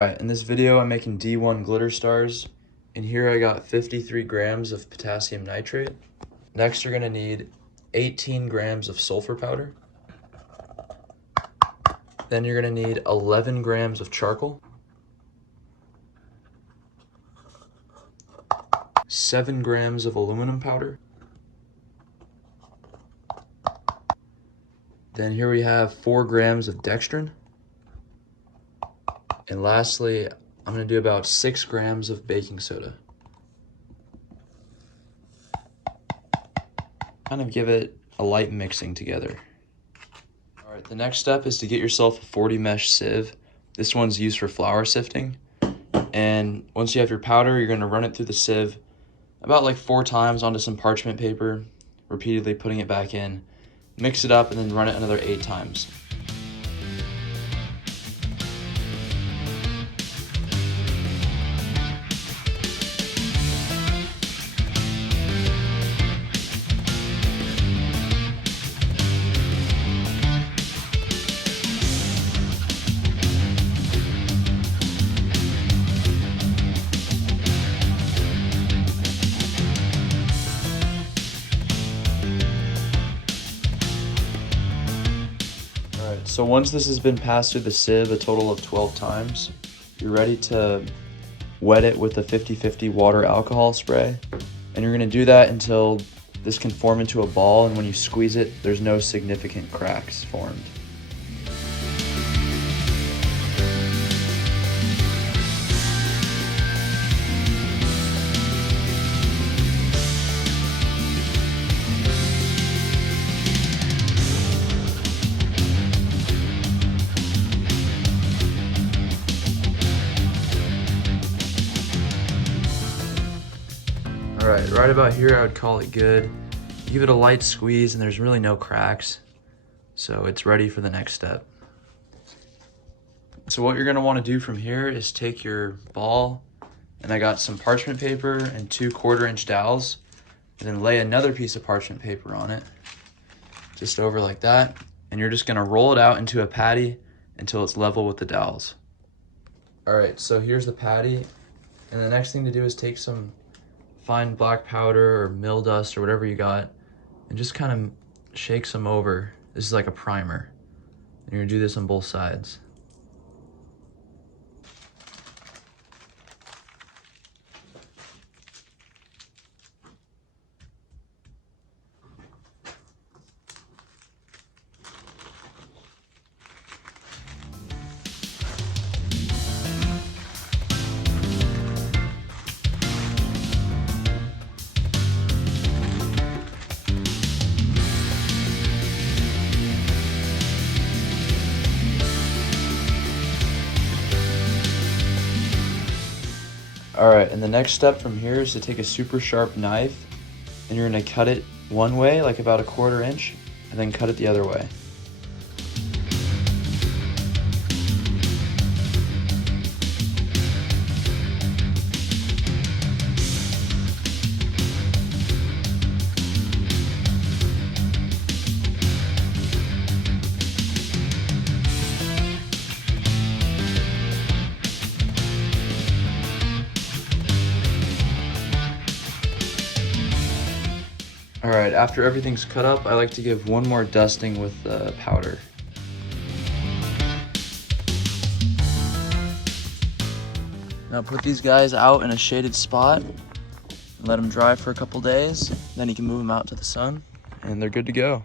Alright, in this video I'm making D1 glitter stars. In here I got 53 grams of potassium nitrate. Next you're going to need 18 grams of sulfur powder. Then you're going to need 11 grams of charcoal, 7 grams of aluminum powder. Then here we have 4 grams of dextrin. And lastly, I'm going to do about 6 grams of baking soda. Kind of give it a light mixing together. Alright, the next step is to get yourself a 40 mesh sieve. This one's used for flour sifting. And once you have your powder, you're going to run it through the sieve about like 4 times onto some parchment paper, repeatedly putting it back in. Mix it up and then run it another 8 times. So once this has been passed through the sieve a total of 12 times, you're ready to wet it with a 50-50 water alcohol spray. And you're going to do that until this can form into a ball, and when you squeeze it, there's no significant cracks formed. Alright, right about here I would call it good. Give it a light squeeze and there's really no cracks. So it's ready for the next step. So what you're going to want to do from here is take your ball, and I got some parchment paper and 2 1/4-inch dowels, and then lay another piece of parchment paper on it, just over like that. And you're just going to roll it out into a patty until it's level with the dowels. Alright, so here's the patty, and the next thing to do is take some fine black powder or mill dust or whatever you got, and just kind of shake some over. This is like a primer. And you're gonna do this on both sides. Alright, and the next step from here is to take a super sharp knife, and you're going to cut it one way, like about a 1/4 inch, and then cut it the other way. Alright, after everything's cut up, I like to give one more dusting with the powder. Now put these guys out in a shaded spot and let them dry for a couple days. Then you can move them out to the sun and they're good to go.